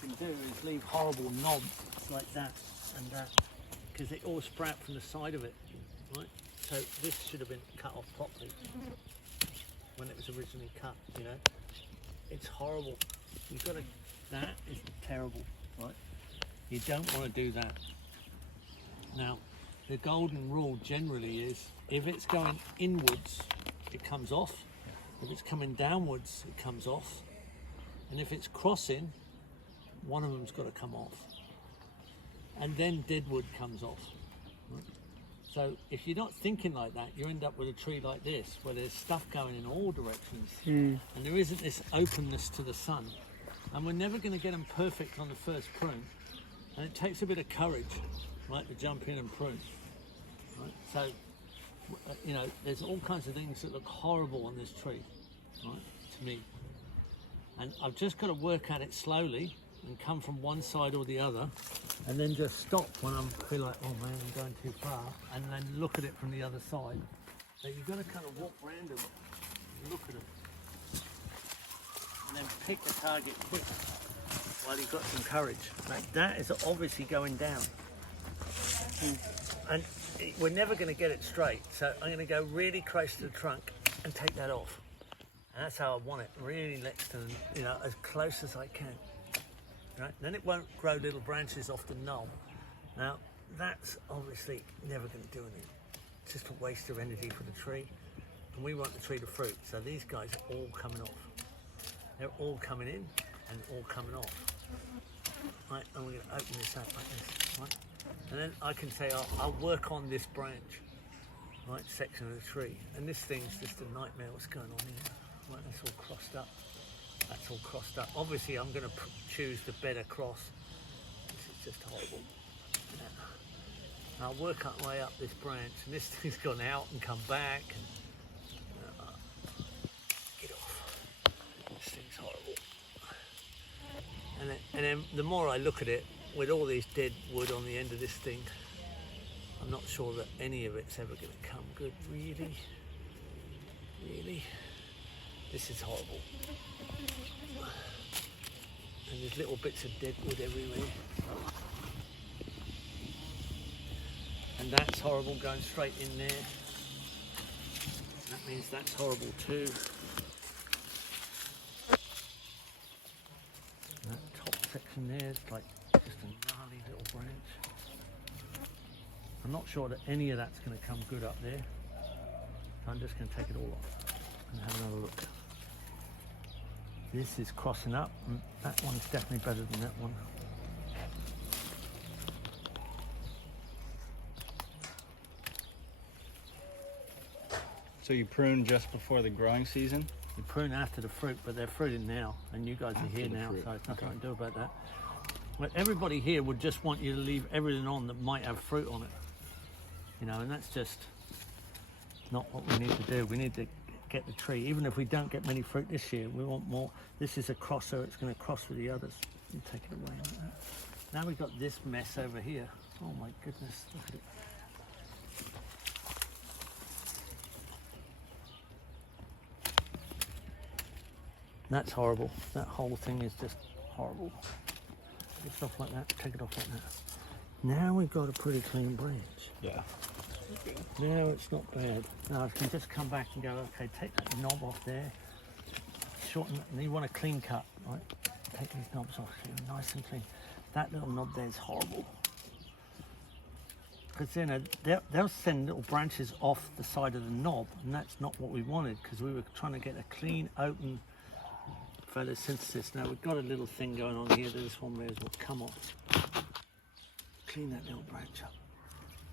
can do is leave horrible knobs like that and that, because they all sprout from the side of it, right? So this should have been cut off properly when it was originally cut, you know. It's horrible. You've got to, that is terrible, right? You don't want to do that. Now, the golden rule generally is if it's going inwards, it comes off. If it's coming downwards, it comes off. And if it's crossing, one of them's got to come off. And then deadwood comes off. Right? So if you're not thinking like that, you end up with a tree like this, where there's stuff going in all directions. And there isn't this openness to the sun. And we're never going to get them perfect on the first prune. And it takes a bit of courage, right, to jump in and prune. Right? So, you know, there's all kinds of things that look horrible on this tree, right, to me. And I've just got to work at it slowly and come from one side or the other, and then just stop when I feel like, oh man, I'm going too far, and then look at it from the other side. So you've got to kind of walk around them, look at them, and then pick a target quick while you've got some courage. Like that is obviously going down. And we're never going to get it straight, so I'm going to go really close to the trunk and take that off. And that's how I want it, really next to them, you know, as close as I can. Right? Then it won't grow little branches off the knoll. Now, that's obviously never going to do anything. It's just a waste of energy for the tree. And we want the tree to fruit, so these guys are all coming off. They're all coming in and all coming off. Right, and we're going to open this up like this, right? And then I can say, I'll work on this branch, right, section of the tree. And this thing's just a nightmare what's going on here. Right, that's all crossed up. That's all crossed up. Obviously, I'm going to choose the better cross. This is just horrible. Yeah. I'll work my way up this branch, and this thing's gone out and come back. And, get off. This thing's horrible. And then the more I look at it, with all these dead wood on the end of this thing, I'm not sure that any of it's ever going to come good, really. Really. This is horrible. And there's little bits of dead wood everywhere. And that's horrible, going straight in there. That means that's horrible too. And that top section there is like just a gnarly little branch. I'm not sure that any of that's going to come good up there. So I'm just going to take it all off and have another look. This is crossing up, and that one's definitely better than that one. So you prune just before the growing season? You prune after the fruit, but they're fruiting now, and you guys are here now, so there's nothing I can do about that. But everybody here would just want you to leave everything on that might have fruit on it. You know, and that's just not what we need to do. We need to get the tree. Even if we don't get many fruit this year, we want more. This is a crosser, it's going to cross with the others. You take it away like that. Now we've got this mess over here. Oh my goodness, look at it. That's horrible. That whole thing is just horrible. Take it off like that, take it off like that. Now we've got a pretty clean branch. Yeah. Now it's not bad. Now I can just come back and go, okay, take that knob off there, shorten it, and you want a clean cut, right? Take these knobs off here, nice and clean. That little knob there is horrible. Because you know, they'll send little branches off the side of the knob, and that's not what we wanted, because we were trying to get a clean, open photosynthesis. Now we've got a little thing going on here, this one may as well come off. Clean that little branch up.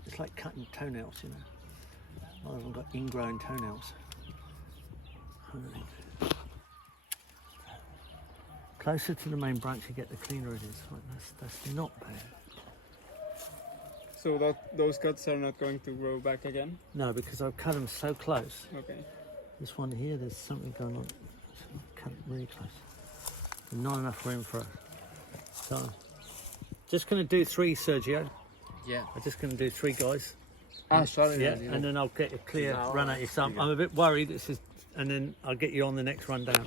It's like cutting toenails, you know. A lot of them got ingrown toenails. Closer to the main branch you get, the cleaner it is. Right, that's not bad. So those cuts are not going to grow back again? No, because I've cut them so close. Okay. This one here, there's something going on. Cut it really close. There's not enough room for it. So, just going to do 3, Sergio. Yeah. I'm just going to do 3 guys. Sorry. Yeah, and then I'll get a clear run at you. So I'm a bit worried. This is, and then I'll get you on the next run down.